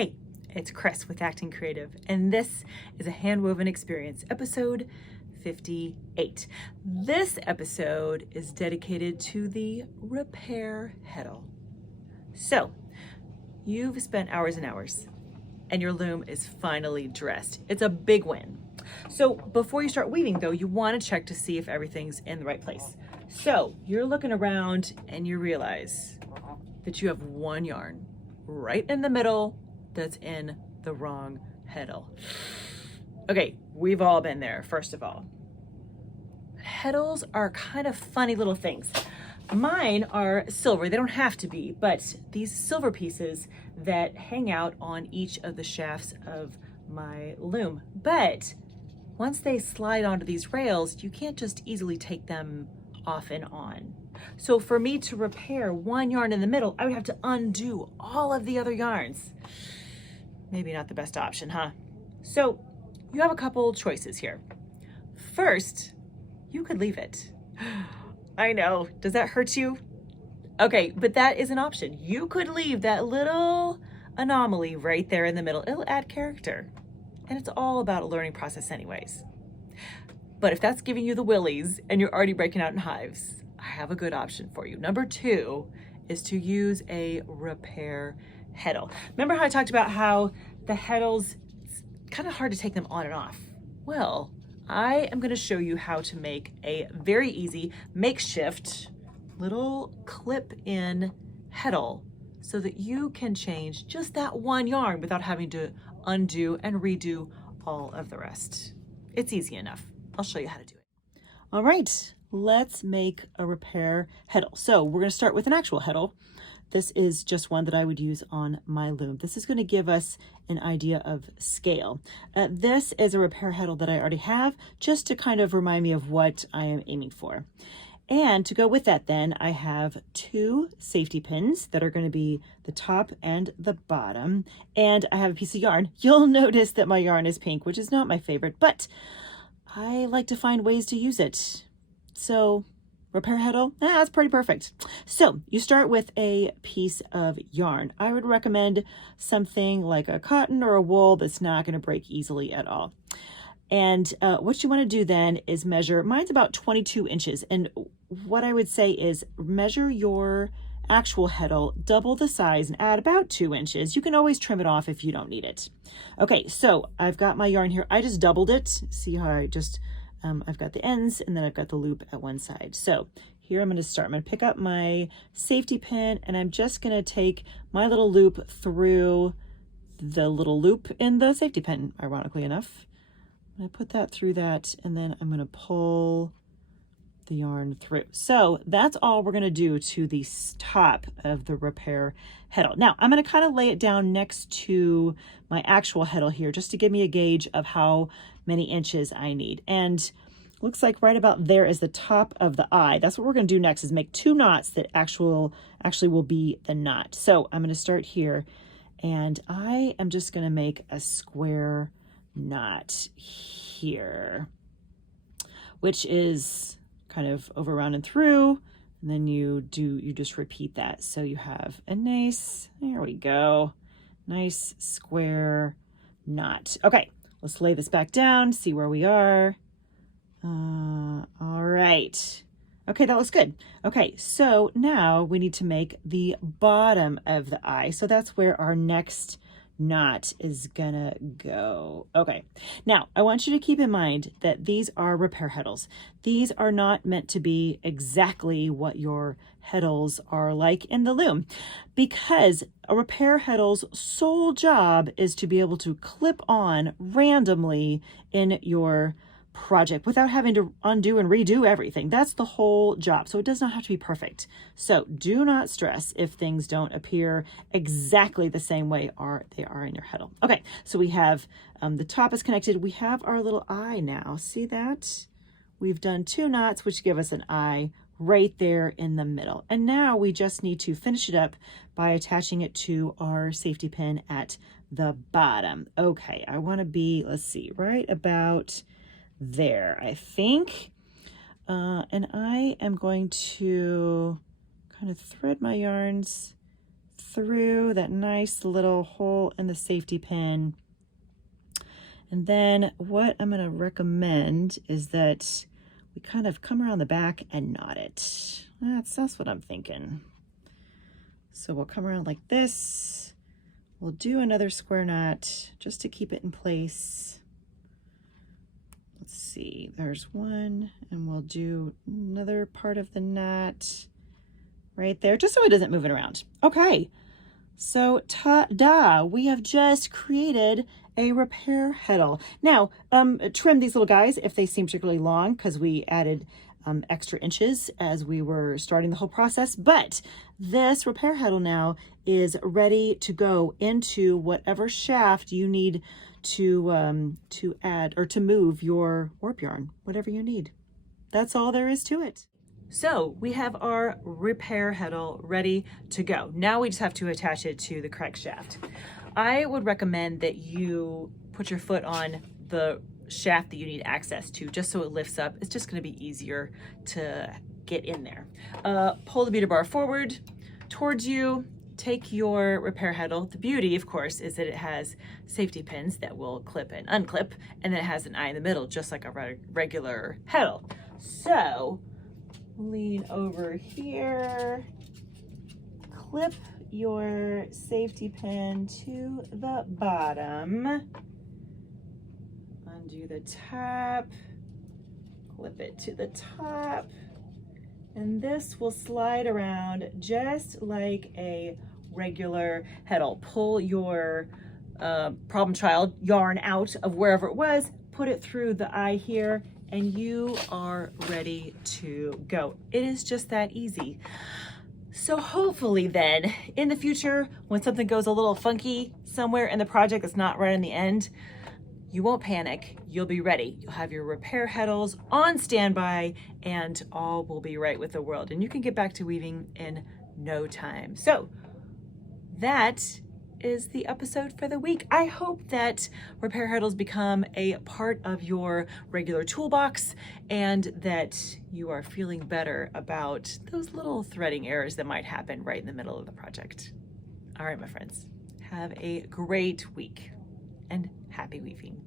Hey, it's Chris with Acting Creative, and this is a Handwoven Experience, episode 58. This episode is dedicated to the Repair Heddle. So, you've spent hours and hours, and your loom is finally dressed. It's a big win. So before you start weaving though, you want to check to see if everything's in the right place. So you're looking around and you realize that you have one yarn right in the middle that's in the wrong heddle. Okay, we've all been there, first of all. Heddles are kind of funny little things. Mine are silver, they don't have to be, but these silver pieces that hang out on each of the shafts of my loom. But once they slide onto these rails, you can't just easily take them off and on. So for me to repair one yarn in the middle, I would have to undo all of the other yarns. Maybe not the best option, huh? So you have a couple choices here. First, you could leave it. I know, does that hurt you? Okay, but that is an option. You could leave that little anomaly right there in the middle. It'll add character. And it's all about a learning process anyways. But if that's giving you the willies and you're already breaking out in hives, I have a good option for you. Number 2 is to use a repair heddle. Remember how I talked about how the heddles, it's kind of hard to take them on and off? Well, I am going to show you how to make a very easy makeshift little clip-in heddle so that you can change just that one yarn without having to undo and redo all of the rest. It's easy enough. I'll show you how to do it. All right, let's make a repair heddle. So we're going to start with an actual heddle. This is just one that I would use on my loom. This is going to give us an idea of scale. This is a repair heddle that I already have, just to kind of remind me of what I am aiming for. And to go with that then, I have 2 safety pins that are going to be the top and the bottom. And I have a piece of yarn. You'll notice that my yarn is pink, which is not my favorite, but I like to find ways to use it. So repair heddle, that's pretty perfect. So you start with a piece of yarn. I would recommend something like a cotton or a wool that's not going to break easily at all. And what you want to do then is measure, mine's about 22 inches. And what I would say is measure your actual heddle, double the size and add about 2 inches. You can always trim it off if you don't need it. Okay, so I've got my yarn here. I just doubled it. See how I just, I've got the ends and then I've got the loop at one side. So here I'm going to start. I'm going to pick up my safety pin and I'm just going to take my little loop through the little loop in the safety pin, ironically enough. I put that through that and then I'm going to pull the yarn through. So that's all we're going to do to the top of the repair heddle. Now I'm going to kind of lay it down next to my actual heddle here just to give me a gauge of how many inches I need. And looks like right about there is the top of the eye. That's what we're going to do next, is make 2 knots that actually will be the knot. So I'm going to start here and I am just going to make a square knot here, which is kind of over, around, and through, and then you just repeat that. So you have a nice, there we go, nice square knot. Okay, let's lay this back down, see where we are. All right. Okay, that looks good. Okay, so now we need to make the bottom of the eye. So that's where our next knot is gonna go. Okay, now I want you to keep in mind that these are repair heddles. These are not meant to be exactly what your heddles are like in the loom, because a repair heddle's sole job is to be able to clip on randomly in your project without having to undo and redo everything. That's the whole job. So it does not have to be perfect. So do not stress if things don't appear exactly the same way they are in your heddle. Okay, so we have the top is connected. We have our little eye now. See that? We've done 2 knots, which give us an eye right there in the middle. And now we just need to finish it up by attaching it to our safety pin at the bottom. Okay, I want to be, let's see, right about there, I think. And I am going to kind of thread my yarns through that nice little hole in the safety pin. And then what I'm going to recommend is that we kind of come around the back and knot it. That's what I'm thinking. So we'll come around like this. We'll do another square knot just to keep it in place. Let's see, there's one, and we'll do another part of the knot right there, just so it doesn't move it around. Okay, so ta-da, we have just created a repair heddle. Now, trim these little guys if they seem particularly long, because we added extra inches as we were starting the whole process, but this repair heddle now is ready to go into whatever shaft you need to add or to move your warp yarn, whatever you need. That's all there is to it. So we have our repair heddle ready to go. Now we just have to attach it to the correct shaft. I would recommend that you put your foot on the shaft that you need access to, just so it lifts up. It's just going to be easier to get in there. Pull the beater bar forward towards you. Take your repair heddle. The beauty, of course, is that it has safety pins that will clip and unclip, and then it has an eye in the middle, just like a regular heddle. So lean over here, clip your safety pin to the bottom, undo the top, clip it to the top, and this will slide around just like a regular heddle. Pull your problem child yarn out of wherever it was, put it through the eye here, and you are ready to go. It is just that easy. So hopefully then, in the future, when something goes a little funky somewhere in the project that's not right in the end, you won't panic, you'll be ready. You'll have your repair heddles on standby, and all will be right with the world. And you can get back to weaving in no time. So that is the episode for the week. I hope that repair heddles become a part of your regular toolbox, and that you are feeling better about those little threading errors that might happen right in the middle of the project. All right, my friends, have a great week and happy weaving.